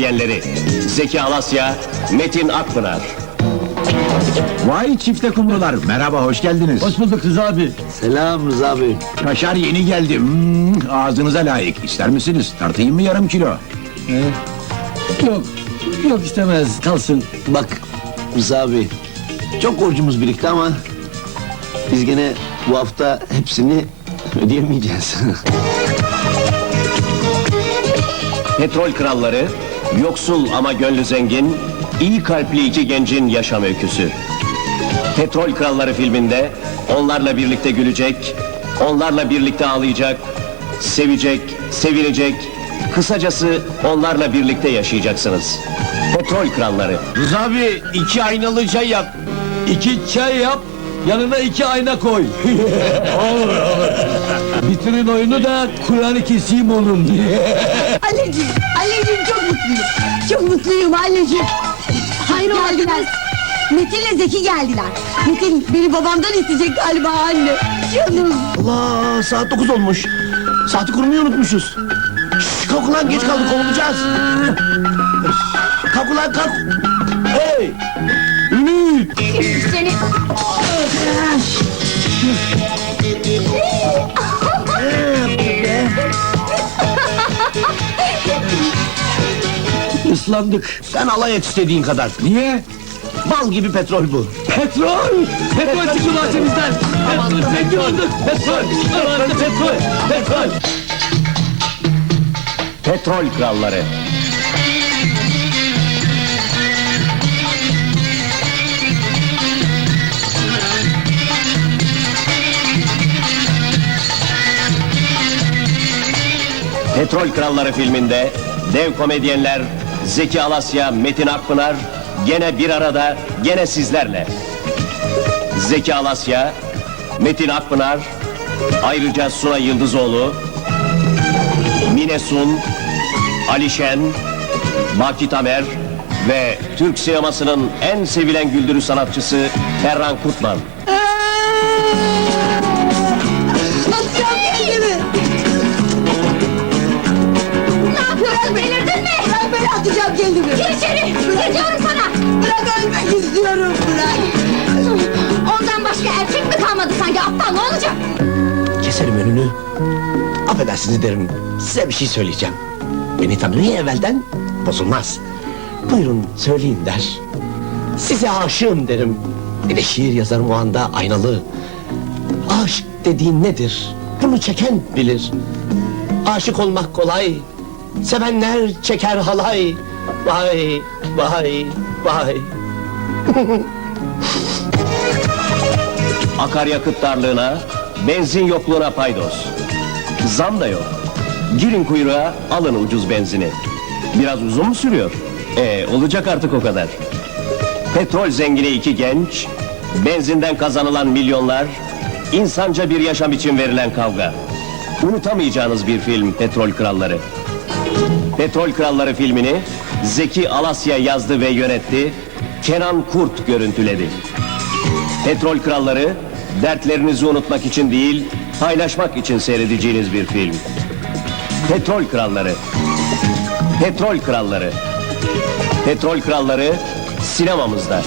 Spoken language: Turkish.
Diyenleri Zeki Alasya, Metin Akpınar. Vay çifte kumrular, merhaba hoş geldiniz. Hoş bulduk Rıza abi. Selam Rıza abi. Kaşar yeni geldi, Hmm, ağzınıza layık. İster misiniz? Tartayım mı yarım kilo? Yok, yok istemez kalsın. Bak Rıza abi. Çok borcumuz birikti ama biz gene bu hafta hepsini ödeyemeyeceğiz. Petrol kralları, yoksul ama gönlü zengin, iyi kalpli iki gencin yaşam öyküsü. Petrol Kralları filminde onlarla birlikte gülecek, onlarla birlikte ağlayacak, sevecek, sevinecek, kısacası onlarla birlikte yaşayacaksınız. Petrol Kralları. Rıza abi iki aynalı çay yap. İki çay yap, yanına iki ayna koy. olur olur. Bitirin oyunu da Kur'an'ı keseyim onun. Anneciğim, anneciğim çok mutluyum. Çok mutluyum anneciğim. Hayır geldiler. Metin'le Zeki geldiler. Metin beni babamdan isteyecek galiba anne. Canım. Allah saat dokuz olmuş. Saati kurmayı unutmuşuz. Şşş, kalk ulan geç kaldık kovulacağız. kalk ulan kalk. Hey! Ümit! Islandık. Sen alay et istediğin kadar. Niye? Bal gibi petrol bu. Petrol! Petrol çıktı bahçemizden! Petrol, olduk! Petrol! Aman petrol! Petrol! Petrol Kralları. Petrol Kralları filminde dev komedyenler Zeki Alasya, Metin Akpınar gene bir arada, gene sizlerle. Zeki Alasya, Metin Akpınar, ayrıca Suna Yıldızoğlu, Mine Sun, Alişen, Baki Tamer ve Türk sinemasının en sevilen güldürü sanatçısı Ferhan Kutman. Aptal ne olacak? Keserim önünü. Affedersiniz derim. Size bir şey söyleyeceğim. Beni tanıyor evvelden bozulmaz. Buyurun söyleyin der. Size aşığım derim. Bir de şiir yazarım o anda aynalı. Aşk dediğin nedir? Bunu çeken bilir. Aşık olmak kolay. Sevenler çeker halay. Vay vay vay. Akaryakıt darlığına, benzin yokluğuna paydos. Zam da yok. Girin kuyruğa, alın ucuz benzini. Biraz uzun mu sürüyor? Ee, olacak artık o kadar. Petrol zengini iki genç, benzinden kazanılan milyonlar, insanca bir yaşam için verilen kavga. Unutamayacağınız bir film Petrol Kralları. Petrol Kralları filmini Zeki Alasya yazdı ve yönetti, Kenan Kurt görüntüledi. Petrol Kralları, dertlerinizi unutmak için değil, paylaşmak için seyredeceğiniz bir film. Petrol Kralları. Petrol Kralları. Petrol Kralları sinemamızda.